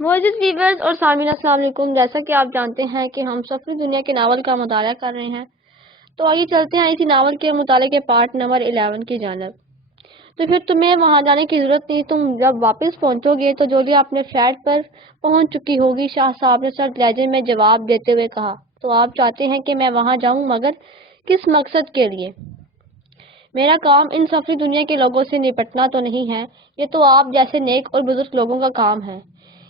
معزز ویورز اور سامعین السلام علیکم. جیسا کہ آپ جانتے ہیں کہ ہم سفری دنیا کے ناول کا مطالعہ کر رہے ہیں، تو آئیے چلتے ہیں اسی ناول کے مطالعے کے پارٹ نمبر 11 کی جانب. تو پھر تمہیں وہاں جانے کی ضرورت نہیں. تم جب واپس پہنچو گے تو جولیا اپنے فلیٹ پر پہنچ چکی ہوگی. شاہ صاحب نے سرد لہجے میں جواب دیتے ہوئے کہا. تو آپ چاہتے ہیں کہ میں وہاں جاؤں، مگر کس مقصد کے لیے؟ میرا کام ان سفری دنیا کے لوگوں سے نپٹنا تو نہیں ہے. یہ تو آپ جیسے نیک اور بزرگ لوگوں کا کام ہے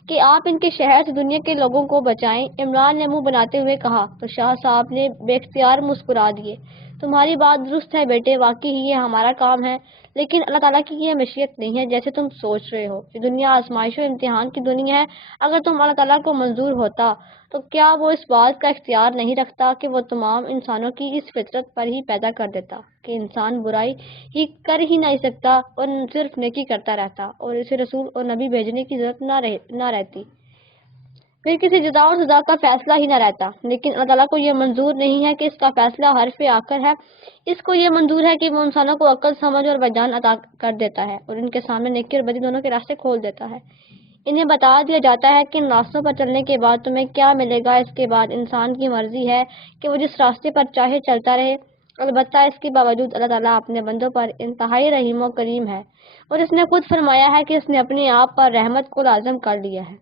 کہ آپ ان کے شہر سے دنیا کے لوگوں کو بچائیں. عمران نے منہ بناتے ہوئے کہا. تو شاہ صاحب نے بے اختیار مسکرا دیے. تمہاری بات درست ہے بیٹے، واقعی ہی یہ ہمارا کام ہے، لیکن اللہ تعالیٰ کی یہ مشیت نہیں ہے جیسے تم سوچ رہے ہو. یہ دنیا آزمائش و امتحان کی دنیا ہے. اگر تم اللہ تعالیٰ کو منظور ہوتا تو کیا وہ اس بات کا اختیار نہیں رکھتا کہ وہ تمام انسانوں کی اس فطرت پر ہی پیدا کر دیتا کہ انسان برائی ہی کر ہی نہیں سکتا اور صرف نیکی کرتا رہتا، اور اسے رسول اور نبی بھیجنے کی ضرورت نہ رہتی، پھر کسی جزا اور سزا کا فیصلہ ہی نہ رہتا. لیکن اللہ تعالیٰ کو یہ منظور نہیں ہے کہ اس کا فیصلہ حرف آخر ہے. اس کو یہ منظور ہے کہ وہ انسانوں کو عقل، سمجھ اور وجدان عطا کر دیتا ہے اور ان کے سامنے نیکی اور بدی دونوں کے راستے کھول دیتا ہے. انہیں بتا دیا جاتا ہے کہ ان راستوں پر چلنے کے بعد تمہیں کیا ملے گا. اس کے بعد انسان کی مرضی ہے کہ وہ جس راستے پر چاہے چلتا رہے. البتہ اس کے باوجود اللہ تعالیٰ اپنے بندوں پر انتہائی رحیم و کریم ہے، اور اس نے خود فرمایا ہے کہ اس نے اپنے آپ پر رحمت کو لازم کر لیا ہے.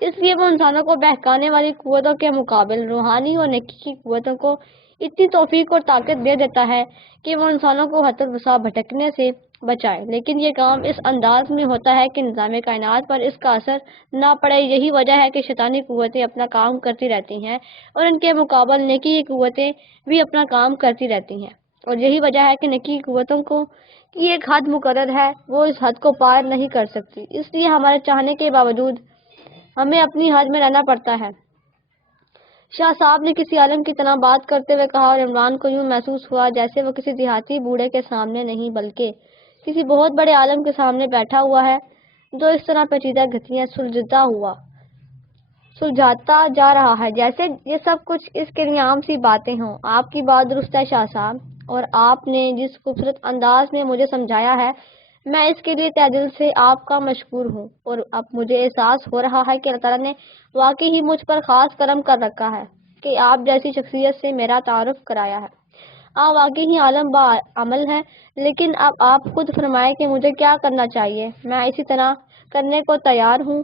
اس لیے وہ انسانوں کو بہکانے والی قوتوں کے مقابل روحانی اور نیکی کی قوتوں کو اتنی توفیق اور طاقت دے دیتا ہے کہ وہ انسانوں کو حد الوسع بھٹکنے سے بچائے. لیکن یہ کام اس انداز میں ہوتا ہے کہ نظام کائنات پر اس کا اثر نہ پڑے. یہی وجہ ہے کہ شیطانی قوتیں اپنا کام کرتی رہتی ہیں اور ان کے مقابل نیکی کی قوتیں بھی اپنا کام کرتی رہتی ہیں. اور یہی وجہ ہے کہ نیکی کی قوتوں کو کی ایک حد مقرر ہے، وہ اس حد کو پار نہیں کر سکتی. اس لیے ہمارے چاہنے کے باوجود ہمیں اپنی حد میں رہنا پڑتا ہے. شاہ صاحب نے کسی عالم کی طرح بات کرتے ہوئے کہا، اور عمران کو یوں محسوس ہوا جیسے وہ کسی دیہاتی بوڑھے کے سامنے نہیں بلکہ کسی بہت بڑے عالم کے سامنے بیٹھا ہوا ہے جو اس طرح پیچیدہ گھٹیاں سلجھاتا جا رہا ہے جیسے یہ سب کچھ اس کے لیے عام سی باتیں ہوں. آپ کی بات درست ہے شاہ صاحب، اور آپ نے جس خوبصورت انداز میں مجھے سمجھایا ہے، میں اس کے لیے تہہ دل سے آپ کا مشکور ہوں. اور اب مجھے احساس ہو رہا ہے کہ اللہ تعالیٰ نے واقعی ہی مجھ پر خاص کرم کر رکھا ہے کہ آپ جیسی شخصیت سے میرا تعارف کرایا ہے. آپ واقعی ہی عالم با عمل ہیں. لیکن اب آپ خود فرمائیں کہ مجھے کیا کرنا چاہیے. میں اسی طرح کرنے کو تیار ہوں.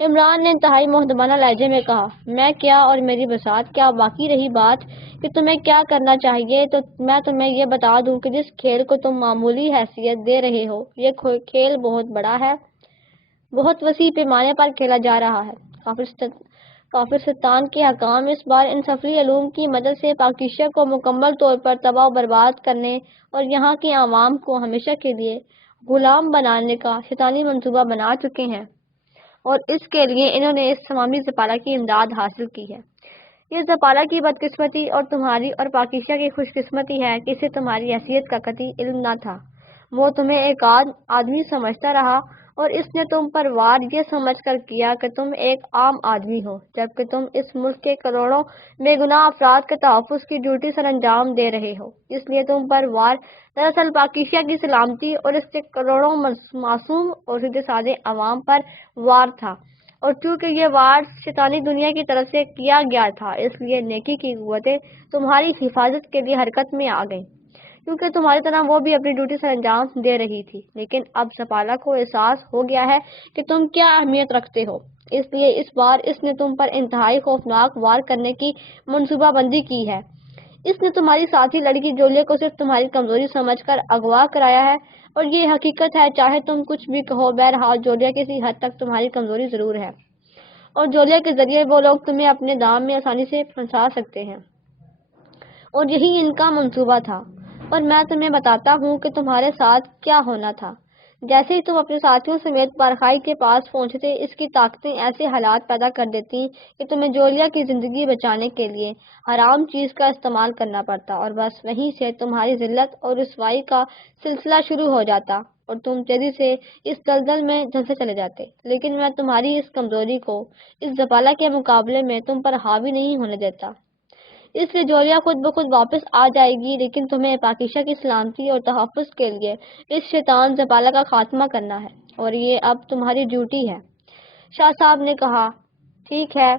عمران نے انتہائی مؤدبانہ لہجے میں کہا. میں کیا اور میری بساط کیا؟ باقی رہی بات کہ تمہیں کیا کرنا چاہیے، تو میں تمہیں یہ بتا دوں کہ جس کھیل کو تم معمولی حیثیت دے رہے ہو، یہ کھیل بہت بڑا ہے، بہت وسیع پیمانے پر کھیلا جا رہا ہے. کافرستان کے حکام اس بار ان سفری علوم کی مدد سے پاکیزہ کو مکمل طور پر تباہ و برباد کرنے اور یہاں کے عوام کو ہمیشہ کے لیے غلام بنانے کا شیطانی منصوبہ بنا چکے ہیں، اور اس کے لیے انہوں نے اس سمامی زپالہ کی امداد حاصل کی ہے. یہ زپالہ کی بدقسمتی اور تمہاری اور پاکیزہ کی خوش قسمتی ہے کہ اسے تمہاری حیثیت کا قطعی علم نہ تھا. وہ تمہیں ایک آدمی سمجھتا رہا، اور اس نے تم پر وار یہ سمجھ کر کیا کہ تم ایک عام آدمی ہو، جبکہ تم اس ملک کے کروڑوں بے گناہ افراد کے تحفظ کی ڈیوٹی سر انجام دے رہے ہو. اس لیے تم پر وار دراصل پاکیزہ کی سلامتی اور اس کے کروڑوں معصوم اور سیدھے سادے عوام پر وار تھا. اور چونکہ یہ وار شیطانی دنیا کی طرف سے کیا گیا تھا، اس لیے نیکی کی قوتیں تمہاری حفاظت کے لیے حرکت میں آ گئیں، کیونکہ تمہاری طرح وہ بھی اپنی ڈیوٹی سر انجام دے رہی تھی. لیکن اب زپالہ کو احساس ہو گیا ہے کہ تم کیا اہمیت رکھتے ہو، اس لیے اس بار اس نے تم پر انتہائی خوفناک وار کرنے کی منصوبہ بندی کی ہے. اس نے تمہاری ساتھی لڑکی جولیا کو صرف تمہاری کمزوری سمجھ کر اغوا کرایا ہے، اور یہ حقیقت ہے چاہے تم کچھ بھی کہو. بہرحال جولیا کسی حد تک تمہاری کمزوری ضرور ہے، اور جولیا کے ذریعے وہ لوگ تمہیں اپنے دام میں آسانی سے پھنسا سکتے ہیں، اور یہی ان کا منصوبہ تھا. اور میں تمہیں بتاتا ہوں کہ تمہارے ساتھ کیا ہونا تھا. جیسے ہی تم اپنے ساتھیوں سمیت بارخائی کے پاس پہنچتے، اس کی طاقتیں ایسے حالات پیدا کر دیتی کہ تمہیں جولیا کی زندگی بچانے کے لیے حرام چیز کا استعمال کرنا پڑتا، اور بس وہیں سے تمہاری ذلت اور رسوائی کا سلسلہ شروع ہو جاتا اور تم تیزی سے اس دلدل میں دھنسے چلے جاتے. لیکن میں تمہاری اس کمزوری کو اس زپالہ کے مقابلے میں تم پر حاوی نہیں ہونے دیتا. اس لیے جولیا خود بخود واپس آ جائے گی، لیکن تمہیں پاکیزہ کی سلامتی اور تحفظ کے لیے اس شیطان زپالہ کا خاتمہ کرنا ہے، اور یہ اب تمہاری ڈیوٹی ہے. شاہ صاحب نے کہا ٹھیک ہے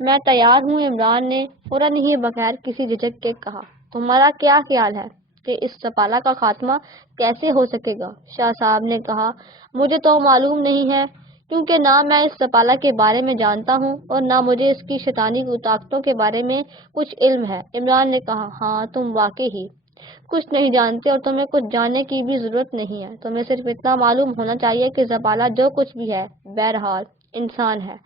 میں تیار ہوں۔ عمران نے فوراً ہی بغیر کسی جھجک کے کہا تمہارا کیا خیال ہے کہ اس سپالہ کا خاتمہ کیسے ہو سکے گا؟ شاہ صاحب نے کہا مجھے تو معلوم نہیں ہے کیونکہ نہ میں اس سپالہ کے بارے میں جانتا ہوں اور نہ مجھے اس کی شیطانی طاقتوں کے بارے میں کچھ علم ہے۔ عمران نے کہا ہاں تم واقعی کچھ نہیں جانتے اور تمہیں کچھ جاننے کی بھی ضرورت نہیں ہے، تمہیں صرف اتنا معلوم ہونا چاہیے کہ سپالہ جو کچھ بھی ہے بہرحال انسان ہے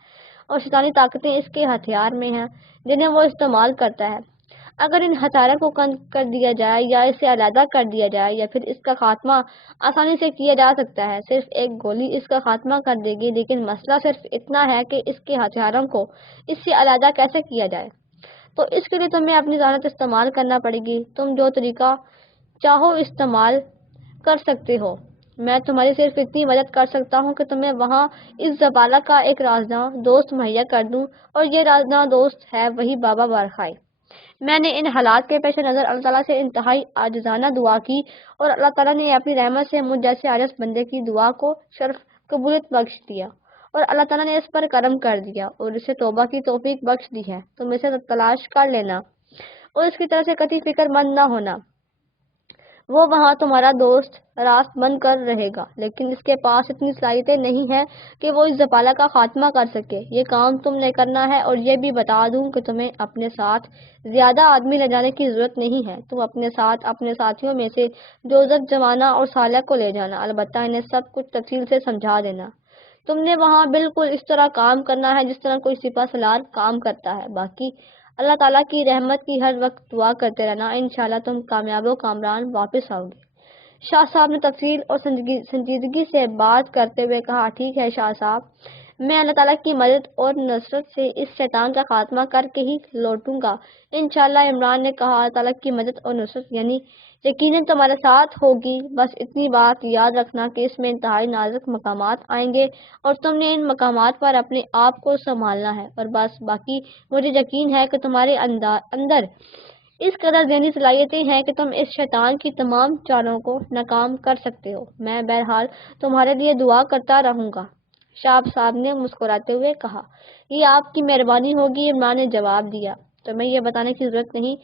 اور شیطانی طاقتیں اس کے ہتھیار میں ہیں جنہیں وہ استعمال کرتا ہے۔ اگر ان ہتھیاروں کو کم کر دیا جائے یا اسے علیحدہ کر دیا جائے یا پھر اس کا خاتمہ آسانی سے کیا جا سکتا ہے، صرف ایک گولی اس کا خاتمہ کر دے گی، لیکن مسئلہ صرف اتنا ہے کہ اس کے ہتھیاروں کو اس سے علیحدہ کیسے کیا جائے۔ تو اس کے لیے تمہیں اپنی ذہانت استعمال کرنا پڑے گی، تم جو طریقہ چاہو استعمال کر سکتے ہو، میں تمہاری صرف اتنی مدد کر سکتا ہوں کہ تمہیں وہاں اس زبالہ کا ایک رازداں دوست مہیا کر دوں، اور یہ رازداں دوست ہے وہی بابا بارخائی۔ میں نے ان حالات کے پیش نظر اللہ تعالیٰ سے انتہائی عاجزانہ دعا کی اور اللہ تعالیٰ نے اپنی رحمت سے مجھ جیسے عاجز بندے کی دعا کو شرف قبولیت بخش دیا اور اللہ تعالیٰ نے اس پر کرم کر دیا اور اسے توبہ کی توفیق بخش دی ہے۔ تم اسے تلاش کر لینا اور اس کی طرح سے قطعی فکر مند نہ ہونا، وہ وہاں تمہارا دوست راست بن کر رہے گا، لیکن اس کے پاس اتنی صلاحیتیں نہیں ہیں کہ وہ اس زبالہ کا خاتمہ کر سکے۔ یہ کام تم نے کرنا ہے، اور یہ بھی بتا دوں کہ تمہیں اپنے ساتھ زیادہ آدمی لے جانے کی ضرورت نہیں ہے، تم اپنے ساتھ اپنے ساتھیوں میں سے جوزف، جمانہ اور صالح کو لے جانا، البتہ انہیں سب کچھ تفصیل سے سمجھا دینا۔ تم نے وہاں بالکل اس طرح کام کرنا ہے جس طرح کوئی سپہ سالار کام کرتا ہے، باقی اللہ تعالیٰ کی رحمت کی ہر وقت دعا کرتے رہنا، انشاءاللہ تم کامیاب و کامران واپس آؤ گے۔ شاہ صاحب نے تفصیل اور سنجیدگی سے بات کرتے ہوئے کہا ٹھیک ہے شاہ صاحب، میں اللہ تعالیٰ کی مدد اور نصرت سے اس شیطان کا خاتمہ کر کے ہی لوٹوں گا انشاءاللہ۔ عمران نے کہا اللہ تعالیٰ کی مدد اور نصرت یعنی یقیناً تمہارے ساتھ ہوگی، بس اتنی بات یاد رکھنا کہ اس میں انتہائی نازک مقامات آئیں گے اور تم نے ان مقامات پر اپنے آپ کو سنبھالنا ہے، اور بس باقی مجھے یقین ہے کہ تمہارے اندر اس قدر ذہنی صلاحیتیں ہیں کہ تم اس شیطان کی تمام چالوں کو ناکام کر سکتے ہو۔ میں بہرحال تمہارے لیے دعا کرتا رہوں گا، شاہ صاحب نے مسکراتے ہوئے کہا۔ یہ آپ کی مہربانی ہوگی، عمران نے جواب دیا۔ تمہیں یہ بتانے کی ضرورت نہیں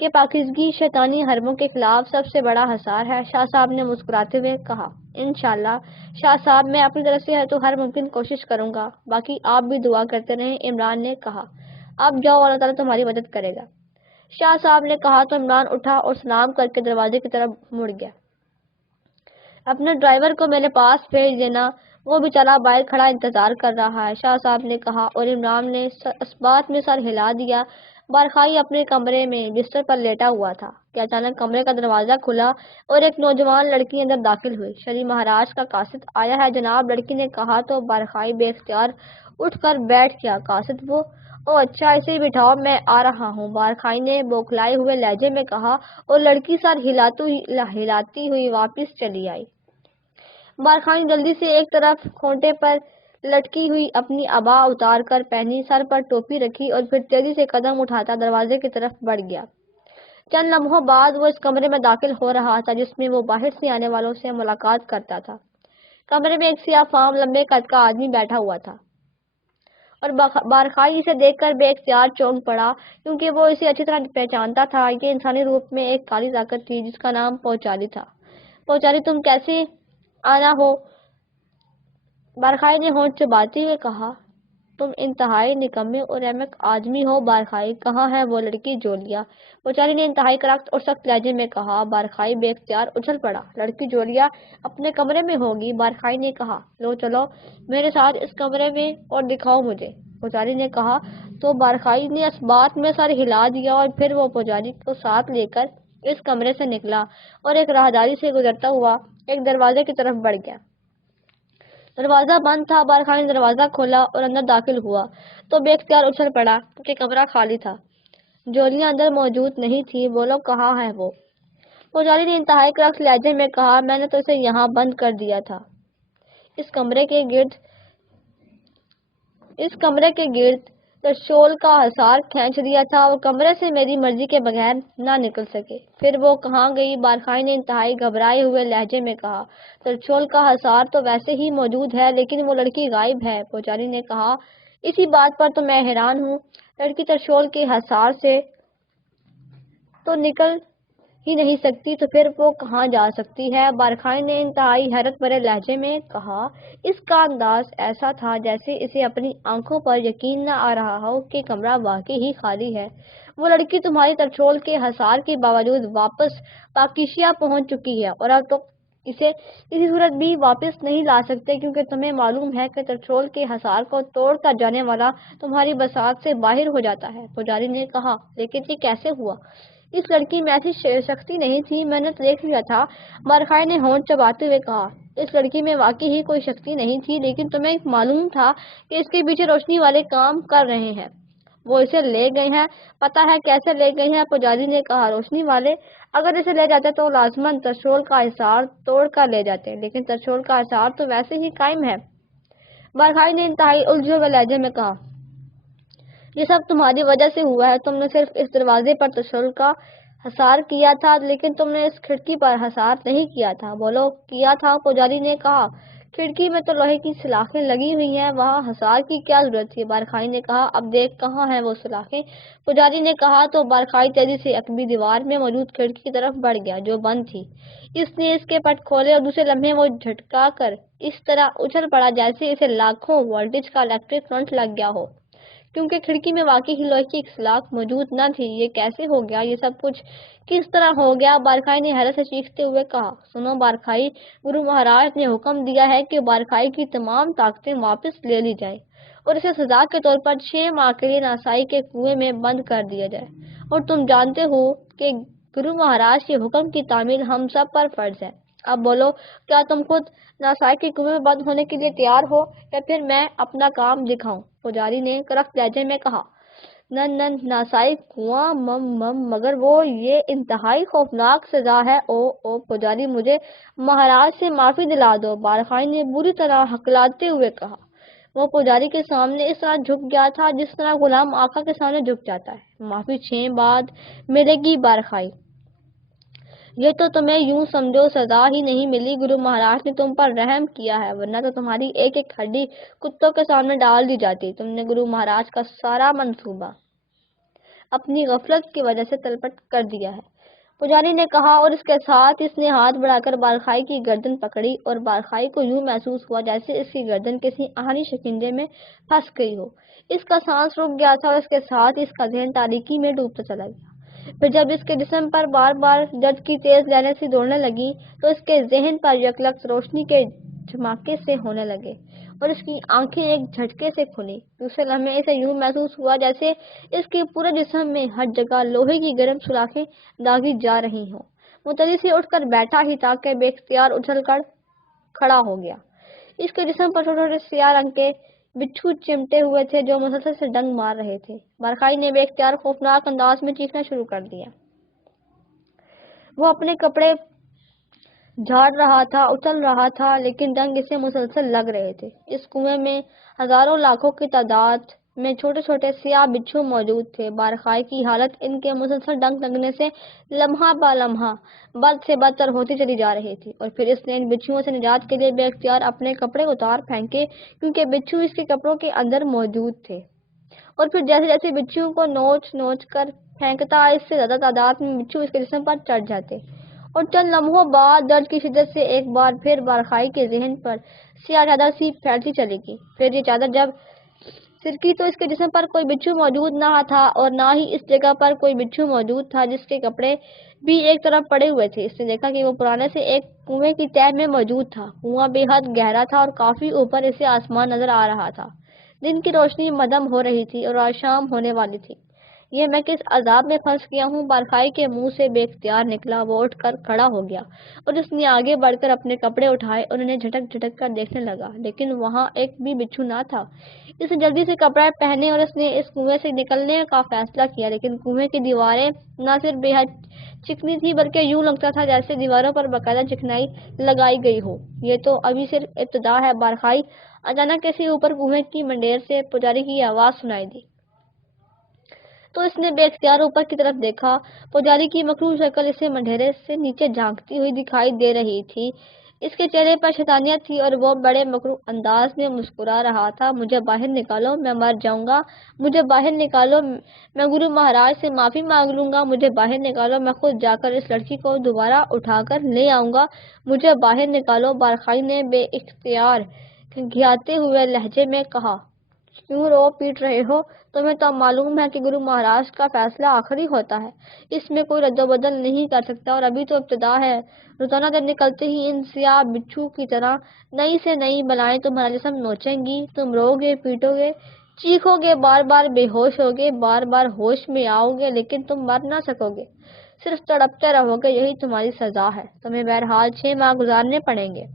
کہ پاکیزگی شیطانی حربوں کے خلاف سب سے بڑا ہتھیار ہے، شاہ صاحب نے مسکراتے ہوئے کہا۔ انشاءاللہ شاہ صاحب، میں اپنی طرف سے تو ہر ممکن کوشش کروں گا، باقی آپ بھی دعا کرتے رہیں، عمران نے کہا۔ اب جاؤ، اللہ تعالیٰ تمہاری مدد کرے گا، شاہ صاحب نے کہا تو عمران اٹھا اور سلام کر کے دروازے کی طرف مڑ گیا۔ اپنے ڈرائیور کو میرے پاس بھیج دینا، وہ بیچارہ باہر کھڑا انتظار کر رہا ہے، شاہ صاحب نے کہا، اور عمران نے اس بات میں سر ہلا دیا۔ بارخائی اپنے کمرے میں بستر پر لیٹا ہوا تھا کہ اچانک کمرے کا دروازہ کھلا اور ایک نوجوان لڑکی اندر داخل ہوئی۔ شری مہاراج کا قاصد آیا ہے جناب، لڑکی نے کہا تو بارخائی بے اختیار اٹھ کر بیٹھ گیا۔ قاصد وہ؟ او اچھا، اسے بٹھاؤ، میں آ رہا ہوں، بارخائی نے بوکھلائے ہوئے لہجے میں کہا اور لڑکی سر ہلاتی ہوئی واپس چلی آئی۔ بارخائی نے جلدی سے ایک طرف کھوٹے پر لٹکی ہوئی اپنی عبا اتار کر پہنی، سر پر ٹوپی رکھی اور پھر تیزی سے قدم اٹھاتا دروازے کی طرف بڑھ گیا۔ چند لمحوں بعد وہ اس کمرے میں داخل ہو رہا تھا جس میں وہ باہر سے آنے والوں سے ملاقات کرتا تھا۔ کمرے میں ایک سیاہ فام لمبے قد کا آدمی بیٹھا ہوا تھا اور بارخائی اسے دیکھ کر بے اختیار چونک پڑا کیونکہ وہ اسے اچھی طرح پہچانتا تھا۔ یہ انسانی روپ میں ایک کالی طاقت تھی جس کا نام پوچاری تھا۔ پوچاری، تم کیسے آنا ہو؟ بارخائی نے ہونٹ چباتے ہوئے کہا۔ تم انتہائی نکمے اور احمق آدمی ہو بارخائی، کہاں ہے وہ لڑکی جولیا؟ پوچاری نے انتہائی کڑک اور سخت لہجے میں کہا۔ بارخائی بے اختیار اچھل پڑا۔ لڑکی جولیا اپنے کمرے میں ہوگی، بارخائی نے کہا۔ لو چلو میرے ساتھ اس کمرے میں اور دکھاؤ مجھے، پوچاری نے کہا تو بارخائی نے اس بات میں سر ہلا دیا اور پھر وہ پوچاری کو ساتھ لے کر اس کمرے سے نکلا اور ایک راہداری سے گزرتا ہوا ایک دروازے کی طرف بڑھ گیا۔ دروازہ بند تھا۔ بارخائی نے دروازہ کھولا اور اندر داخل ہوا تو بے اختیار اچھل پڑا کیونکہ کمرہ خالی تھا، جولیا اندر موجود نہیں تھی۔ بولو کہاں ہے وہ؟ پوچاری نے انتہائی کڑک لہجے میں کہا۔ میں نے تو اسے یہاں بند کر دیا تھا، اس کمرے کے گرد ترشول کا حصار کھینچ لیا تھا اور کمرے سے میری مرضی کے بغیر نہ نکل سکے۔ پھر وہ کہاں گئی؟ بارکھائی نے انتہائی گھبرائے ہوئے لہجے میں کہا۔ ترشول کا حصار تو ویسے ہی موجود ہے لیکن وہ لڑکی غائب ہے، پجاری نے کہا۔ اسی بات پر تو میں حیران ہوں، لڑکی ترشول کے حصار سے تو نکل ہی نہیں سکتی، تو پھر وہ کہاں جا سکتی ہے؟ بارکھائی نے انتہائی حیرت بھرے لہجے میں کہا۔ اس کا انداز ایسا تھا جیسے اسے اپنی آنکھوں پر یقین نہ آ رہا ہو کہ کمرہ واقعی ہی خالی ہے۔ وہ لڑکی تمہاری ترشول کے حصار کے باوجود واپس پاکیشیا پہنچ چکی ہے اور اب تو اسے کسی صورت بھی واپس نہیں لا سکتے، کیونکہ تمہیں معلوم ہے کہ ترشول کے حصار کو توڑ کر جانے والا تمہاری بساط سے باہر ہو جاتا ہے، پجاری نے کہا۔ لیکن یہ کیسے ہوا؟ اس لڑکی میں ایسی شکتی نہیں تھی، میں نے تو دیکھ لیا تھا، بارکھائی نے ہونٹ چباتے ہوئے کہا۔ اس لڑکی میں واقعی ہی کوئی شکتی نہیں تھی، لیکن تمہیں معلوم تھا کہ اس کے پیچھے روشنی والے کام کر رہے ہیں۔ وہ اسے لے گئے ہیں، پتہ ہے کیسے لے گئے ہیں؟ پجاری نے کہا۔ روشنی والے؟ اگر اسے لے جاتے تو لازماً ترشول کا حصار توڑ کر لے جاتے، لیکن ترشول کا حصار تو ویسے ہی قائم ہے، بارکھائی نے انتہائی الجھے ہوئے لہجے میں کہا۔ یہ سب تمہاری وجہ سے ہوا ہے، تم نے صرف اس دروازے پر ترشول کا حصار کیا تھا، لیکن تم نے اس کھڑکی پر حصار نہیں کیا تھا۔ بولو کیا تھا، پجاری نے کہا۔ کھڑکی میں تو لوہے کی سلاخیں لگی ہوئی ہیں، وہاں حصار کی کیا ضرورت تھی؟ بارکھائی نے کہا۔ اب دیکھ کہاں ہیں وہ سلاخیں، پجاری نے کہا تو بارکھائی تیزی سے عقبی دیوار میں موجود کھڑکی کی طرف بڑھ گیا جو بند تھی۔ اس نے اس کے پٹ کھولے اور دوسرے لمحے وہ جھٹکا کر اس طرح اچھل پڑا جیسے اسے لاکھوں وولٹیج کا الیکٹرک کرنٹ لگ گیا ہو، کیونکہ کھڑکی میں واقعی ہی لوہے کی ایک سلاخ موجود نہ تھی۔ یہ کیسے ہو گیا؟ یہ سب کچھ کس طرح ہو گیا؟ بارکھائی نے حیرت سے چیختے ہوئے کہا۔ سنو بارکھائی، گرو مہاراج نے حکم دیا ہے کہ بارکھائی کی تمام طاقتیں واپس لے لی جائیں اور اسے سزا کے طور پر 6 ماہ کے لیے ناسائی کے کنویں میں بند کر دیا جائے، اور تم جانتے ہو کہ گرو مہاراج کے حکم کی تعمیل ہم سب پر فرض ہے۔ اب بولو، کیا تم خود ناسائی کے کنویں میں بند ہونے کے لیے تیار ہو یا پھر میں اپنا کام دکھاؤں؟ پجاری نے کرخت لہجے میں کہا۔ نن ناسائی کنواں، مگر وہ یہ انتہائی خوفناک سزا ہے۔ او پجاری، مجھے مہاراج سے معافی دلا دو، بارکھائی نے بری طرح ہکلاتے ہوئے کہا۔ وہ پجاری کے سامنے اس طرح جھک گیا تھا جس طرح غلام آقا کے سامنے جھک جاتا ہے۔ معافی 6 بعد ملے گی بارکھائی؟ یہ تو تمہیں یوں سمجھو سزا ہی نہیں ملی، گرو مہاراج نے تم پر رحم کیا ہے، ورنہ تو تمہاری ایک ایک ہڈی کتوں کے سامنے ڈال دی جاتی۔ تم نے گرو مہاراج کا سارا منصوبہ اپنی غفلت کی وجہ سے تلپٹ کر دیا ہے، پجاری نے کہا، اور اس کے ساتھ اس نے ہاتھ بڑھا کر بارکھائی کی گردن پکڑی اور بارکھائی کو یوں محسوس ہوا جیسے اس کی گردن کسی آہنی شکنجے میں پھنس گئی ہو۔ اس کا سانس رک گیا تھا اور اس کے ساتھ اس کا ذہن تاریکی میں ڈوبتا چلا گیا۔ پھر جب اس کے جسم پر بار بار درد کی تیز لہریں سی دوڑنے لگی تو اس کے ذہن پر یکلخت روشنی کے جھماکے سے ہونے لگے اور اس کی آنکھیں ایک جھٹکے سے کھلی۔ دوسرے لمحے اسے یوں محسوس ہوا جیسے اس کے پورے جسم میں ہر جگہ لوہے کی گرم سلاخیں داغی جا رہی ہوں۔ وہ تیزی سے اٹھ کر بیٹھا ہی تھا کہ بے اختیار اچھل کر کھڑا ہو گیا۔ اس کے جسم پر چھوٹے چھوٹے سیاہ رنگ کے بچھو چمٹے ہوئے تھے جو مسلسل سے ڈنگ مار رہے تھے۔ بارکھائی نے بے اختیار خوفناک انداز میں چیخنا شروع کر دیا۔ وہ اپنے کپڑے جھاڑ رہا تھا، اچھل رہا تھا، لیکن ڈنگ اسے مسلسل لگ رہے تھے۔ اس کنویں میں ہزاروں لاکھوں کی تعداد میں چھوٹے چھوٹے سیاہ بچھو موجود تھے۔ بارکھائی کی حالت ان کے مسلسل ڈنگ لگنے سے لمحہ بہ لمحہ بد سے بدتر ہوتی چلی جا رہی تھی، اور پھر اس نے ان بچھوؤں سے نجات کے لیے بے اختیار اپنے کپڑے اتار پھینکے، کیونکہ بچھو اس کے کپڑوں کے اندر موجود تھے، اور پھر جیسے جیسے بچھوؤں کو نوچ نوچ کر پھینکتا، اس سے زیادہ تعداد میں بچھو اس کے جسم پر چڑھ جاتے، اور چند لمحوں بعد درد کی شدت سے ایک بار پھر بارکھائی کے ذہن پر سیاہ چادر سی پھیلتی چلے گی۔ پھر یہ چادر جب سرکی تو اس کے جسم پر کوئی بچھو موجود نہ تھا، اور نہ ہی اس جگہ پر کوئی بچھو موجود تھا جس کے کپڑے بھی ایک طرف پڑے ہوئے تھے۔ اس نے دیکھا کہ وہ پرانے سے ایک کنویں کی تہہ میں موجود تھا۔ کنواں بے حد گہرا تھا اور کافی اوپر اسے آسمان نظر آ رہا تھا۔ دن کی روشنی مدھم ہو رہی تھی اور آج شام ہونے والی تھی۔ یہ میں کس عذاب میں پھنس گیا ہوں، بارکھائی کے منہ سے بے اختیار نکلا۔ وہ اٹھ کر کھڑا ہو گیا اور اس نے آگے بڑھ کر اپنے کپڑے اٹھائے اور انہیں جھٹک جھٹک کر دیکھنے لگا، لیکن وہاں ایک بھی بچھو نہ تھا۔ اس نے جلدی سے کپڑے پہنے اور اس نے اس کنویں سے نکلنے کا فیصلہ کیا، لیکن کنویں کی دیواریں نہ صرف بے حد چکنی تھی بلکہ یوں لگتا تھا جیسے دیواروں پر باقاعدہ چکنائی لگائی گئی ہو۔ یہ تو ابھی صرف ابتدا ہے، بارکھائی، اچانک کسی اوپر کنویں کی منڈیر سے پجاری کی آواز سنائی دی۔ تو اس نے بے اختیار اوپر کی طرف دیکھا۔ پجاری کی مکروہ شکل اسے اندھیرے سے نیچے جھانکتی ہوئی دکھائی دے رہی تھی۔ اس کے چہرے پر شیطانیت تھی اور وہ بڑے مکروہ انداز میں مسکرا رہا تھا۔ مجھے باہر نکالو، میں مر جاؤں گا، مجھے باہر نکالو، میں گرو مہاراج سے معافی مانگ لوں گا، مجھے باہر نکالو، میں خود جا کر اس لڑکی کو دوبارہ اٹھا کر لے آؤں گا، مجھے باہر نکالو۔ بارخائی نے بے اختیار گھیاتے ہوئے لہجے میں کہا۔ کیوں رو پیٹ رہے ہو؟ تمہیں تو معلوم ہے کہ گرو مہاراج کا فیصلہ آخری ہوتا ہے، اس میں کوئی رد و بدل نہیں کر سکتا، اور ابھی تو ابتدا ہے۔ روزانہ دن نکلتے ہی ان سیاہ بچھو کی طرح نئی سے نئی بلائیں تمہارا جسم نوچیں گی، تم رو گے، پیٹو گے، چیخو گے، بار بار بے ہوش ہوگے، بار بار ہوش میں آؤ گے، لیکن تم مر نہ سکو گے، صرف تڑپتے رہو گے، یہی تمہاری سزا ہے، تمہیں بہرحال 6 ماہ گزارنے پڑیں گے،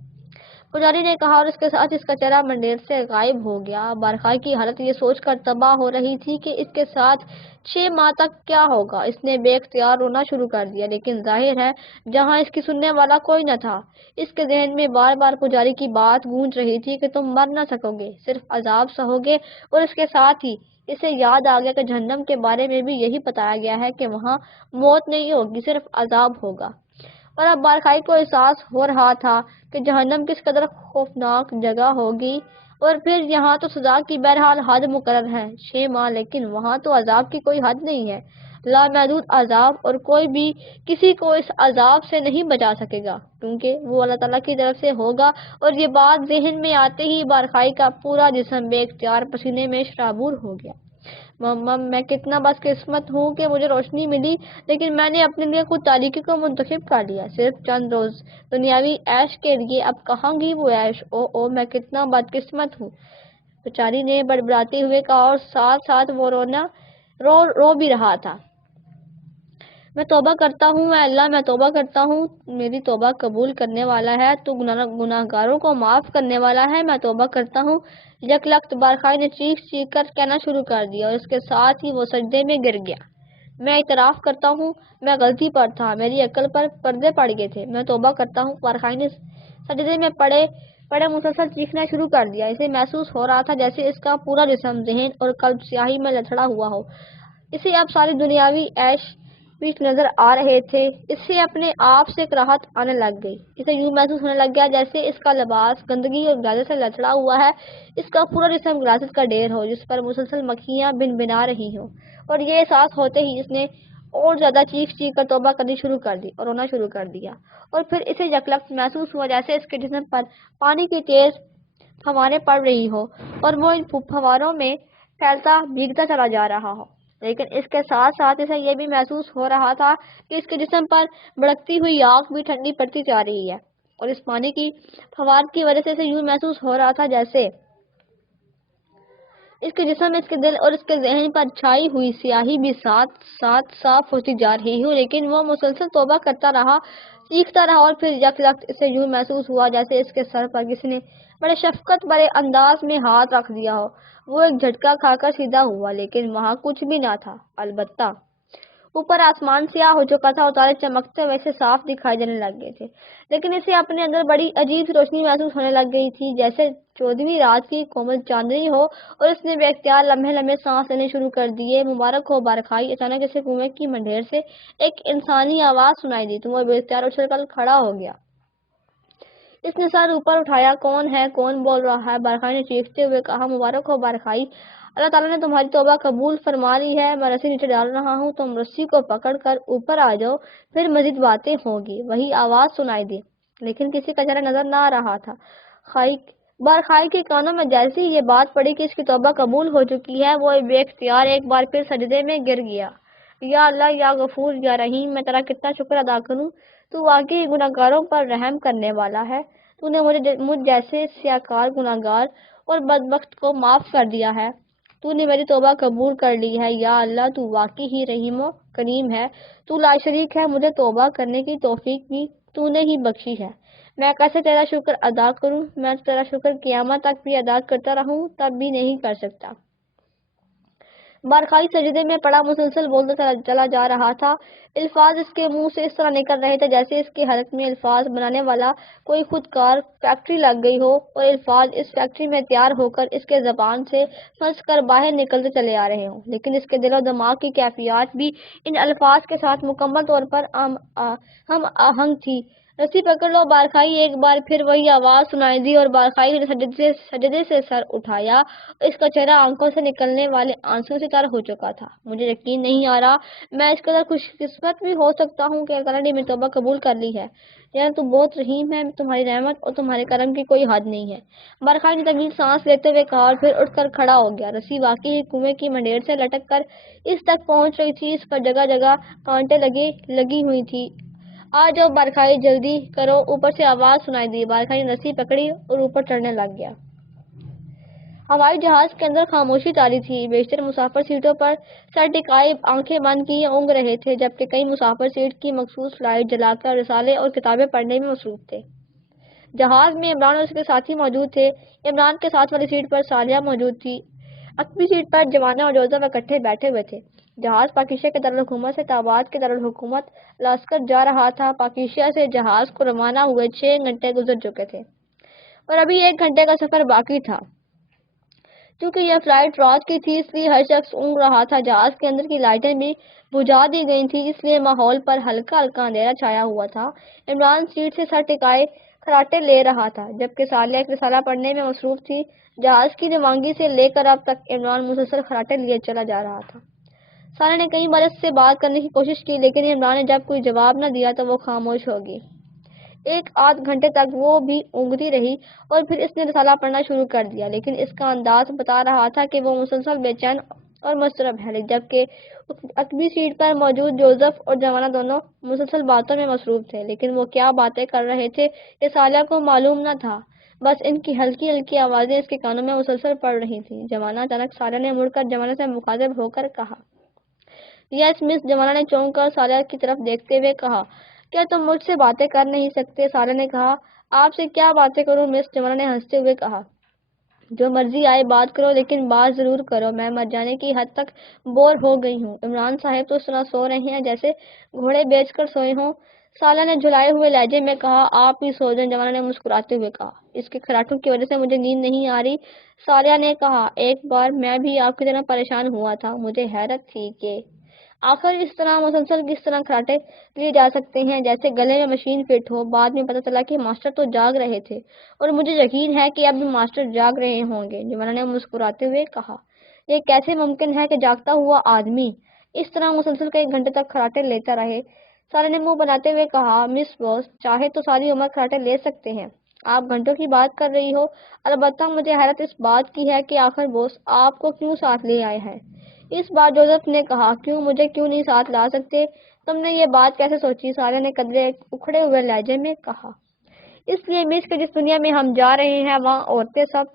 پجاری نے کہا، اور اس کے ساتھ اس کا چہرہ منڈیر سے غائب ہو گیا۔ بارخائی کی حالت یہ سوچ کر تباہ ہو رہی تھی کہ اس کے ساتھ 6 ماہ تک کیا ہوگا۔ اس نے بے اختیار رونا شروع کر دیا، لیکن ظاہر ہے جہاں اس کی سننے والا کوئی نہ تھا۔ اس کے ذہن میں بار بار پجاری کی بات گونج رہی تھی کہ تم مر نہ سکو گے، صرف عذاب سہو گے، اور اس کے ساتھ ہی اسے یاد آ گیا کہ جہنم کے بارے میں بھی یہی بتایا گیا ہے کہ وہاں موت نہیں ہوگی، صرف عذاب ہوگا۔ اور اب بارخائی کو احساس ہو رہا تھا کہ جہنم کس قدر خوفناک جگہ ہوگی، اور پھر یہاں تو سزا کی بہرحال حد مقرر ہے، 6 ماہ، لیکن وہاں تو عذاب کی کوئی حد نہیں ہے، لامحدود عذاب، اور کوئی بھی کسی کو اس عذاب سے نہیں بچا سکے گا، کیونکہ وہ اللہ تعالیٰ کی طرف سے ہوگا۔ اور یہ بات ذہن میں آتے ہی بارخائی کا پورا جسم بے اختیار پسینے میں شرابور ہو گیا۔ میں کتنا بدقسمت ہوں کہ مجھے روشنی ملی، لیکن میں نے اپنے لیے خود تاریکی کو منتخب کر لیا، صرف چند روز دنیاوی عیش کے لیے، اب کہاں گی وہ عیش؟ او میں کتنا بدقسمت ہوں، بیچاری نے بڑبڑاتے ہوئے کہا، اور ساتھ ساتھ وہ رو بھی رہا تھا۔ میں توبہ کرتا ہوں، اے اللہ، میں توبہ کرتا ہوں، میری توبہ قبول کرنے والا ہے، تو گناہ گاروں کو معاف کرنے والا ہے، میں توبہ کرتا ہوں۔ یک لخت بارخائی نے چیخ چیخ کر کہنا شروع کر دیا، اور اس کے ساتھ ہی وہ سجدے میں گر گیا۔ میں اعتراف کرتا ہوں، میں غلطی پر تھا، میری عقل پر پردے پڑ گئے تھے، میں توبہ کرتا ہوں۔ بارخائی نے سجدے میں پڑے مسلسل چیخنا شروع کر دیا۔ اسے محسوس ہو رہا تھا جیسے اس کا پورا جسم، ذہن اور قلب سیاہی میں لتھڑا ہوا ہو۔ اسے اب ساری دنیاوی عیش پیچ نظر آ رہے تھے۔ اسے اپنے آپ سے کراہت آنے لگ گئی۔ اسے یوں محسوس ہونے لگ گیا جیسے اس کا لباس گندگی اور غلازت سے لتھڑا ہوا ہے، اس کا پورا جسم غلازت کا ڈھیر ہو جس پر مسلسل مکھیاں بن بنا رہی ہوں۔ اور یہ احساس ہوتے ہی اس نے اور زیادہ چیخ چیخ کر توبہ کرنی شروع کر دی اور رونا شروع کر دیا۔ اور پھر اسے یکلخت محسوس ہوا جیسے اس کے جسم پر پانی کی تیز پھواریں پڑ رہی ہو، اور وہ ان پھواروں میں پھیلتا بھیگتا چلا جا رہا ہو۔ لیکن اس کے ساتھ ساتھ اسے یہ بھی محسوس ہو رہا تھا کہ اس کے جسم پر بھڑکتی ہوئی آگ بھی ٹھنڈی پڑتی جا رہی ہے، اور اس پانی کی پھوار کی وجہ سے اسے یوں محسوس ہو رہا تھا جیسے اس کے جسم، اس کے دل اور اس کے ذہن پر چھائی ہوئی سیاہی بھی ساتھ ساتھ صاف ہوتی جا رہی ہو۔ لیکن وہ مسلسل توبہ کرتا رہا، چیختا رہا، اور پھر یک لخت اسے یوں محسوس ہوا جیسے اس کے سر پر کسی نے بڑے شفقت بھرے انداز میں ہاتھ رکھ دیا ہو۔ وہ ایک جھٹکا کھا کر سیدھا ہوا، لیکن وہاں کچھ بھی نہ تھا، البتہ اوپر آسمان سیاہ ہو چکا تھا اور تارے چمکتے ہوئے اسے صاف دکھائی دینے لگ گئے تھے، لیکن اسے اپنے اندر بڑی عجیب سی روشنی محسوس ہونے لگ گئی تھی، جیسے 14ویں رات کی کومل چاندنی ہو، اور اس نے بے اختیار لمحے لمحے سانس لینے شروع کر دیے۔ مبارک ہو بارخائی! اچانک اسے کنویں کی منڈیر سے ایک انسانی آواز سنائی دی، تو وہ بے اختیار اچھل کر کھڑا ہو گیا۔ اس نے سر اوپر اٹھایا، کون ہے؟ کون بول رہا ہے؟ بارخائی نے چیختے ہوئے کہا، مبارک ہو بارخائی! اللہ تعالیٰ نے تمہاری توبہ قبول فرما لی ہے، میں رسی نیچے ڈال رہا ہوں، تم رسی کو پکڑ کر اوپر آ جاؤ، پھر مزید باتیں ہوں گی۔ وہی آواز سنائی دی، لیکن کسی کا چہرہ نظر نہ آ رہا تھا۔ بارخائی کے کانوں میں جیسے ہی یہ بات پڑی کہ اس کی توبہ قبول ہو چکی ہے، وہ بے اختیار ایک بار پھر سجدے میں گر گیا۔ یا اللہ، یا غفور، یا رحیم، میں تیرا کتنا شکر ادا کروں، تو واقعی گناہگاروں پر رحم کرنے والا ہے، تو نے مجھ جیسے سیاہکار گناہگار اور بدبخت کو معاف کر دیا ہے، تو نے میری توبہ قبول کر لی ہے۔ یا اللہ، تو واقعی ہی رحیم و کریم ہے، تو لا شریک ہے، مجھے توبہ کرنے کی توفیق بھی تو نے ہی بخشی ہے، میں کیسے تیرا شکر ادا کروں، میں تیرا شکر قیامت تک بھی ادا کرتا رہوں تب بھی نہیں کر سکتا۔ بارخائی سجدے میں پڑا مسلسل بولتا چلا جا رہا تھا۔ الفاظ اس کے منہ سے اس طرح نکل رہے تھے جیسے اس کے حلق میں الفاظ بنانے والا کوئی خودکار فیکٹری لگ گئی ہو اور الفاظ اس فیکٹری میں تیار ہو کر اس کے زبان سے پھنس کر باہر نکلتے چلے آ رہے ہوں، لیکن اس کے دل و دماغ کی کیفیات بھی ان الفاظ کے ساتھ مکمل طور پر ہم آہنگ تھی۔ رسی پکڑ لو بارکھائی، ایک بار پھر وہی آواز سنائی دی اور بارکھائی نے سجدے سے سر اٹھایا، اس کا چہرہ آنکھوں سے نکلنے والے آنسوں سے تر ہو چکا تھا۔ مجھے یقین نہیں آ رہا میں اس قدر خوش قسمت بھی ہو سکتا ہوں کہ اللہ نے میری توبہ قبول کر لی ہے۔ یعنی تو بہت رحیم ہے، تمہاری رحمت اور تمہارے کرم کی کوئی حد نہیں ہے۔ بارکھائی نے طویل سانس لیتے ہوئے کہا اور پھر اٹھ کر کھڑا ہو گیا۔ رسی واقعی کنویں کی منڈیر سے لٹک کر اس تک پہنچ رہی تھی، اس پر جگہ جگہ کانٹے لگی ہوئی تھی۔ آ جاؤ بارکھائی، جلدی کرو، اوپر سے آواز سنائی دی۔ بارکھائی نے رسی پکڑی اور اوپر چڑھنے لگ گیا۔ ہوائی جہاز کے اندر خاموشی طاری تھی۔ بیشتر مسافر سیٹوں پر سر ٹکائے آنکھیں بند کیے اونگ رہے تھے، جبکہ کئی مسافر سیٹ کی مخصوص لائٹ جلا کر رسالے اور کتابیں پڑھنے میں مصروف تھے۔ جہاز میں عمران اور اس کے ساتھی موجود تھے۔ عمران کے ساتھ والی سیٹ پر ثانیہ موجود تھی۔ عقبی سیٹ پر جوانا اور جوزف اکٹھے بیٹھے ہوئے تھے۔ جہاز پاکیشا کے دارالحکومت سے تاباد کے دارالحکومت لاسکر جا رہا تھا۔ پاکیشا سے جہاز کو روانہ ہوئے 6 گھنٹے گزر چکے تھے اور ابھی 1 گھنٹے کا سفر باقی تھا۔ چونکہ یہ فلائٹ رات کی تھی، اس لیے ہر شخص اونگ رہا تھا۔ جہاز کے اندر کی لائٹیں بھی بجھا دی گئی تھیں، اس لیے ماحول پر ہلکا ہلکا اندھیرا چھایا ہوا تھا۔ عمران سیٹ سے سر ٹکائے خراٹے لے رہا تھا، جبکہ ثانیہ ایک رسالہ پڑھنے میں مصروف تھی۔ جہاز کی روانگی سے لے کر اب تک عمران مسلسل خراٹے لیے چلا جا رہا تھا۔ ثانیہ نے کئی بار اس سے بات کرنے کی کوشش کی، لیکن عمران نے جب کوئی جواب نہ دیا تو وہ خاموش ہو گئی۔ 1 آدھ گھنٹے تک وہ بھی اونگتی رہی اور پھر اس نے رسالہ پڑھنا شروع کر دیا، لیکن اس کا انداز بتا رہا تھا کہ وہ مسلسل بے چین اور مضطرب ہے، جبکہ عقبی سیٹ پر موجود جوزف اور جوانا دونوں مسلسل باتوں میں مصروف تھے، لیکن وہ کیا باتیں کر رہے تھے یہ ثانیہ کو معلوم نہ تھا۔ بس ان کی ہلکی ہلکی آوازیں اس کے کانوں میں مسلسل پڑ رہی تھیں۔ جوانا اچانک ثانیہ نے مڑ کر جوانا سے مخاطب ہو کر کہا، یس مس۔ جوانا نے چونک کر ثانیہ کی طرف دیکھتے ہوئے کہا، کیا تم مجھ سے باتیں کر نہیں سکتے؟ ثانیہ نے کہا، آپ سے کیا باتیں کروں مس؟ جوانا نے ہنستے ہوئے کہا، جو مرضی آئے بات کرو، لیکن بات ضرور کرو، میں مر جانے کی حد تک بور ہو گئی ہوں۔ عمران صاحب تو اس طرح سو رہے ہیں جیسے گھوڑے بیچ کر سوئے ہوں۔ ثانیہ نے جھلائے ہوئے لہجے میں کہا، آپ ہی سو جائیں۔ جوانا نے مسکراتے ہوئے کہا، اس کے خراٹوں کی وجہ سے مجھے نیند نہیں آ رہی۔ ثانیہ نے کہا، ایک بار میں بھی آپ کی طرح پریشان ہوا تھا، مجھے حیرت تھی کہ آخر اس طرح مسلسل کس طرح کھراٹے لیے جا سکتے ہیں جیسے گلے میں مشین فٹ ہو۔ بعد میں پتہ چلا کہ ماسٹر تو جاگ رہے تھے اور مجھے یقین ہے کہ اب بھی ماسٹر جاگ رہے ہوں گے۔ جوانا نے مسکراتے ہوئے کہا، یہ کیسے ممکن ہے کہ جاگتا ہوا آدمی اس طرح مسلسل کئی گھنٹے تک کھراٹے لیتا رہے؟ ثانیہ نے منہ بناتے ہوئے کہا، مس بوس چاہے تو ساری عمر کھراٹے لے سکتے ہیں، آپ گھنٹوں کی بات کر رہی ہو۔ البتہ مجھے حیرت اس بات کی ہے کہ آخر بوس آپ کو کیوں ساتھ لے آئے ہیں۔ اس بار جوزف نے کہا، مجھے کیوں نہیں ساتھ لا سکتے؟ تم نے یہ بات کیسے سوچی؟ ثانیہ نے قدرے اکھڑے ہوئے لہجے میں کہا، اس لیے مس کہ جس دنیا میں ہم جا رہے ہیں وہاں عورتیں سب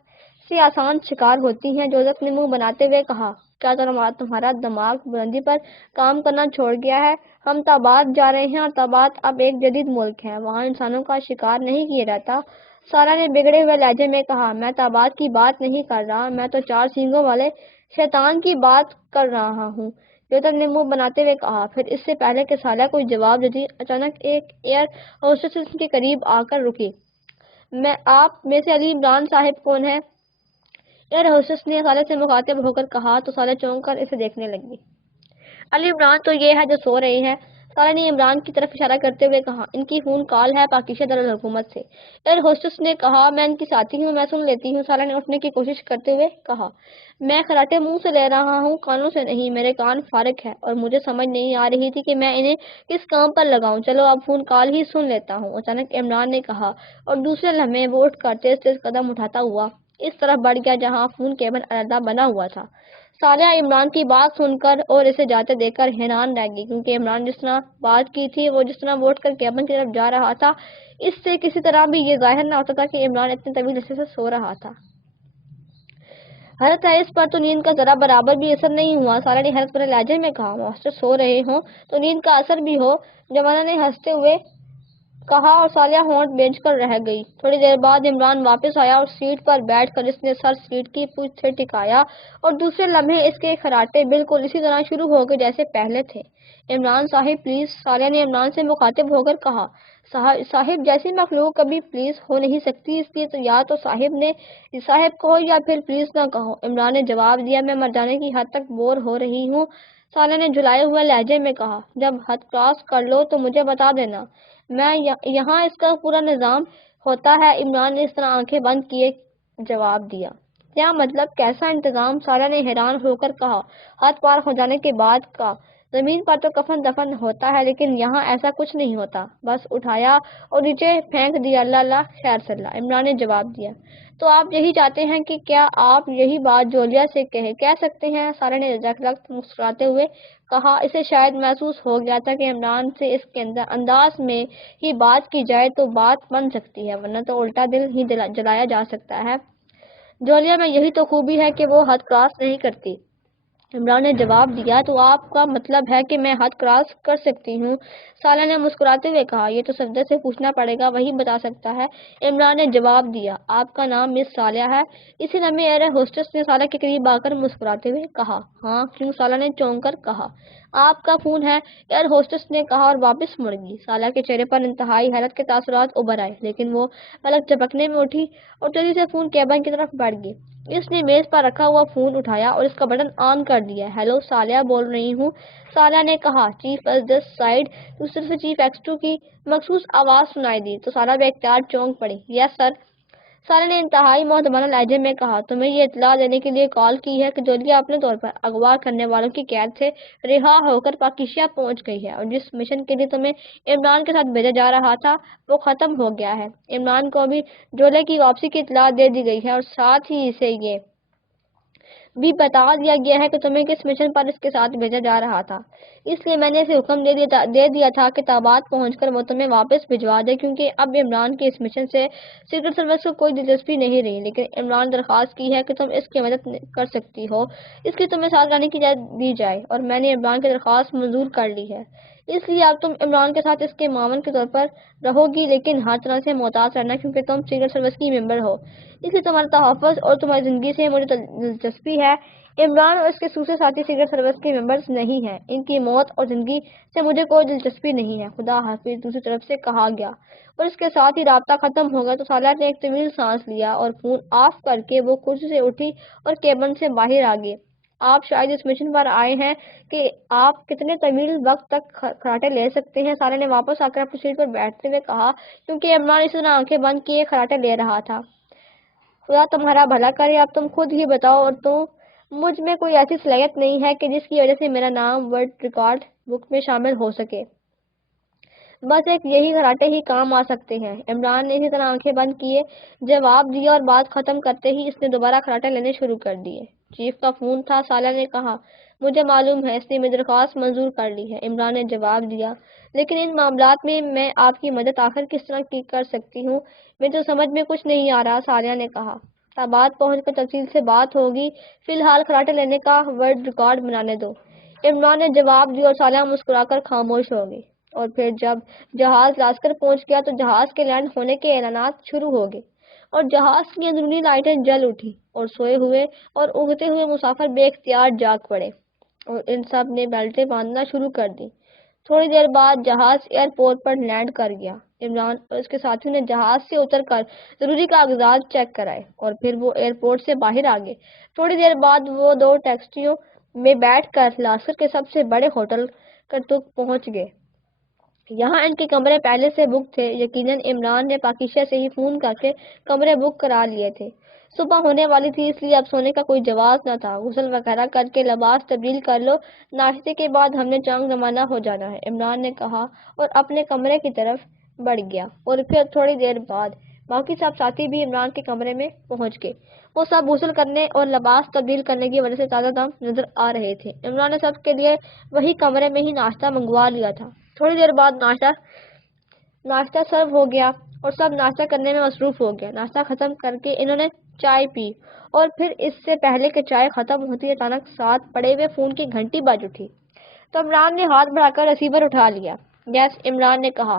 سے آسان شکار ہوتی ہیں۔ جوزف نے منہ بناتے ہوئے کہا، کیا تمہارا دماغ بلندی پر کام کرنا چھوڑ گیا ہے؟ ہم تابات جا رہے ہیں اور تابات اب ایک جدید ملک ہے، وہاں انسانوں کا شکار نہیں کیا جاتا۔ ثانیہ نے بگڑے ہوئے لہجے میں کہا، میں تابات کی بات نہیں کر رہا، میں تو 4 سینگوں والے شیطان کی بات کر رہا ہوں۔ جوزف نے منہ بناتے ہوئے کہا۔ پھر اس سے پہلے کہ ثانیہ کوئی جواب دیتی، اچانک ایک ایئر ہوسٹس اس کے قریب آ کر رکی۔ آپ میں سے علی عمران صاحب کون ہے؟ ایئر ہوسٹس نے ثانیہ سے مخاطب ہو کر کہا تو ثانیہ چونک کر اسے دیکھنے لگی۔ علی عمران تو یہ ہے جو سو رہے ہیں، ثانیہ نے عمران کی طرف اشارہ کرتے ہوئے کہا، ان کی فون کال ہے پاکیشا دارالحکومت سے۔ ایئر ہوسٹس نے کہا، میں ان کی ساتھی ہوں، میں سن لیتی ہوں۔ ثانیہ نے اٹھنے کی کوشش کرتے ہوئے کہا، میں خراٹے منہ سے لے رہا ہوں، کانوں سے نہیں، میرے کان فارغ ہیں اور مجھے سمجھ نہیں آ رہی تھی کہ میں انہیں کس کام پر لگاؤں، چلو اب فون کال ہی سن لیتا ہوں۔ اچانک عمران نے کہا اور دوسرے لمحے وہ اٹھ کر تیز تیز قدم اٹھاتا ہوا اس طرف بڑھ گیا جہاں فون کیبن علیحدہ بنا ہوا تھا۔ ثانیہ عمران کی بات سن کر اور اسے جاتے دیکھ کر حیران رہ گئی، کیونکہ عمران جس طرح بات کی تھی، وہ جس طرح وہ اٹھ کر کیبن کی طرف جا رہا تھا، اس سے کسی طرح بھی یہ ظاہر نہ ہوتا تھا کہ عمران اتنے طویل عرصے سے سو رہا تھا۔ حیرت ہے اس پر تو نیند کا ذرا برابر بھی اثر نہیں ہوا۔ ثانیہ نے حیرت بھرے لہجے میں کہا، ماسٹر سو رہے ہوں تو نیند کا اثر بھی ہو۔ جوانا نے ہنستے ہوئے کہا اور ثالیہ ہونٹ بھیج کر رہ گئی۔ تھوڑی دیر بعد عمران واپس آیا اور سیٹ پر بیٹھ کر اس نے سر سیٹ کی پوچھ سے ٹکایا اور دوسرے لمحے اس کے خراٹے بالکل اسی طرح شروع ہو گئے جیسے پہلے تھے۔ عمران صاحب پلیز، ثالیہ نے عمران سے مخاطب ہو کر کہا۔ صاحب جیسی مخلوق کبھی پلیز ہو نہیں سکتی، اس لیے تو یا تو صاحب کہو یا پھر پلیز نہ کہو، عمران نے جواب دیا۔ میں مر جانے کی حد تک بور ہو رہی ہوں، ثالیہ نے جھلائے ہوئے لہجے میں کہا۔ جب حد کراس کر لو تو مجھے بتا دینا، میں یہاں اس کا پورا نظام ہوتا ہے، عمران نے اس طرح آنکھیں بند کیے جواب دیا۔ کیا مطلب، کیسا انتظام، ثالیہ نے حیران ہو کر کہا۔ حد پار ہو جانے کے بعد کا زمین پر تو کفن دفن ہوتا ہے لیکن یہاں ایسا کچھ نہیں ہوتا، بس اٹھایا اور نیچے پھینک دیا، اللہ خیر صلاح، عمران نے جواب دیا۔ تو آپ یہی چاہتے ہیں کہ کیا آپ یہی بات جولیا سے کہہ سکتے ہیں، ثالیہ نے رخت مسکراتے ہوئے کہا۔ اسے شاید محسوس ہو گیا تھا کہ عمران سے اس کے انداز میں ہی بات کی جائے تو بات بن سکتی ہے، ورنہ تو الٹا دل ہی جلایا جا سکتا ہے۔ جولیا میں یہی تو خوبی ہے کہ وہ حد کراس نہیں کرتی، عمران نے جواب دیا۔ تو آپ کا مطلب ہے کہ میں حد کراس کر سکتی ہوں، ثالیہ نے مسکراتے ہوئے کہا۔ یہ تو صفدر سے پوچھنا پڑے گا، وہی بتا سکتا ہے، عمران نے جواب دیا۔ آپ کا نام مس ثالیہ ہے، اسی لمحے ایئر ہوسٹس نے ثالیہ کے قریب آ کر مسکراتے ہوئے کہا۔ ہاں کیوں، ثالیہ نے چونک کر کہا۔ آپ کا فون ہے، ایئر ہوسٹس نے کہا اور واپس مڑ گئی۔ ثالیہ کے چہرے پر انتہائی حیرت کے تاثرات ابھر آئے، لیکن وہ پلک جھپکنے میں اٹھی اور تیزی سے فون کیبن کی طرف بڑھ گئی۔ اس نے میز پر رکھا ہوا فون اٹھایا اور اس کا بٹن آن کر دیا۔ ہیلو، ثالیہ بول رہی ہوں، ثالیہ نے کہا۔ چیف از دس سائڈ، دوسری طرف سے چیف ایکسٹو کی مخصوص آواز سنائی دی تو ثالیہ بے اختیار چونک پڑی۔ یس سر، ثالیہ نے انتہائی مؤدبانہ لہجے میں کہا۔ تمہیں یہ اطلاع دینے کے لیے کال کی ہے کہ جولیا اپنے طور پر اغوا کرنے والوں کی قید سے رہا ہو کر پاکیزہ پہنچ گئی ہے اور جس مشن کے لیے تمہیں عمران کے ساتھ بھیجا جا رہا تھا وہ ختم ہو گیا ہے۔ عمران کو بھی جولیا کی واپسی کی اطلاع دے دی گئی ہے اور ساتھ ہی اسے یہ بھی بتا دیا گیا ہے کہ تمہیں کس مشن پر اس کے ساتھ بھیجا جا رہا تھا، اس لیے میں نے اسے حکم دے دیا تھا کہ تابات پہنچ کر وہ تمہیں واپس بھجوا دے، کیونکہ اب عمران کی اس مشن سے سیکرٹ سروس کو کوئی دلچسپی نہیں رہی، لیکن عمران درخواست کی ہے کہ تم اس کی مدد کر سکتی ہو، اس لیے تمہیں ساتھ رہنے کی اجازت دی جائے اور میں نے عمران کی درخواست منظور کر لی ہے، اس لیے اب تم عمران کے ساتھ اس کے معاون کے طور پر رہو گی، لیکن ہر طرح سے محتاط رہنا کیونکہ تم سیکرٹ سروس کی ممبر ہو، اس لیے تمہارا تحفظ اور تمہاری زندگی سے مجھے دلچسپی ہے۔ عمران اور اس کے دوسرے ساتھی سیکرٹ سروس کے ممبرز نہیں ہیں، ان کی موت اور زندگی سے مجھے کوئی دلچسپی نہیں ہے، خدا حافظ، دوسری طرف سے کہا گیا اور اس کے ساتھ ہی رابطہ ختم ہو گیا تو ثالیہ نے ایک طویل سانس لیا اور فون آف کر کے وہ کرسی سے اٹھی اور کیبن سے باہر آ گئی۔ آپ شاید اس مشن پر آئے ہیں کہ آپ کتنے طویل وقت تک خراٹے لے سکتے ہیں، ثالیہ نے واپس آ کر اپنی سیٹ پر بیٹھتے ہوئے کہا، کیونکہ عمران اسی طرح آنکھیں بند کیے خراٹے لے رہا تھا۔ خدا تمہارا بھلا کرے، اب تم خود ہی بتاؤ، اور تو مجھ میں کوئی ایسی صلاحیت نہیں ہے کہ جس کی وجہ سے میرا نام ورلڈ ریکارڈ بک میں شامل ہو سکے، بس ایک یہی خراٹے ہی کام آ سکتے ہیں، عمران نے اسی طرح آنکھیں بند کیے جواب دیا اور بات ختم کرتے ہی اس نے دوبارہ خراٹے لینے شروع کر دیے۔ چیف کا فون تھا، ثالیہ نے کہا۔ مجھے معلوم ہے، اس نے میری درخواست منظور کر لی ہے، عمران نے جواب دیا، لیکن ان معاملات میں آپ کی مدد آخر کس طرح کی کر سکتی ہوں، مجھے تو سمجھ میں کچھ نہیں آ رہا، ثالیہ نے کہا۔ تابات پہنچ کر تفصیل سے بات ہوگی، فی الحال خراٹے لینے کا ورلڈ ریکارڈ بنانے دو، عمران نے جواب دیا اور ثالیہ مسکرا کر خاموش ہو گئی۔ اور پھر جب جہاز لاسکر پہنچ گیا تو جہاز کے لینڈ ہونے کے اعلانات شروع ہو گئے اور جہاز کی اندرونی لائٹیں جل اٹھی اور سوئے ہوئے اور اگتے ہوئے مسافر بے اختیار جاگ پڑے اور ان سب نے بیلٹیں باندھنا شروع کر دی۔ تھوڑی دیر بعد جہاز ایئرپورٹ پر لینڈ کر گیا۔ عمران اور اس کے ساتھیوں نے جہاز سے اتر کر ضروری کاغذات چیک کرائے اور پھر وہ ایئرپورٹ سے باہر آ گئے۔ تھوڑی دیر بعد وہ دو ٹیکسیوں میں بیٹھ کر لاسکر کے سب سے بڑے ہوٹل کرتوک پہنچ گئے۔ یہاں ان کے کمرے پہلے سے بک تھے، یقیناً عمران نے پاکیزہ سے ہی فون کر کے کمرے بک کرا لیے تھے۔ صبح ہونے والی تھی اس لیے اب سونے کا کوئی جواز نہ تھا۔ غسل وغیرہ کر کے لباس تبدیل کر لو، ناشتے کے بعد ہم نے چانگ زمانہ ہو جانا ہے، عمران نے کہا اور اپنے کمرے کی طرف بڑھ گیا۔ اور پھر تھوڑی دیر بعد باقی سب ساتھی بھی عمران کے کمرے میں پہنچ گئے۔ وہ سب غسل کرنے اور لباس تبدیل کرنے کی وجہ سے تازہ دم نظر آ رہے تھے۔ عمران نے سب کے لیے وہی کمرے میں ہی ناشتہ منگوا لیا تھا۔ تھوڑی دیر بعد ناشتہ سرو ہو گیا اور سب ناشتہ کرنے میں مصروف ہو گیا۔ ناشتہ ختم کر کے انہوں نے چائے پی اور پھر اس سے پہلے کہ چائے ختم ہوتی اچانک ساتھ پڑے ہوئے فون کی گھنٹی بج اٹھی تو عمران نے ہاتھ بڑھا کر ریسیور اٹھا لیا۔ یس، عمران نے کہا۔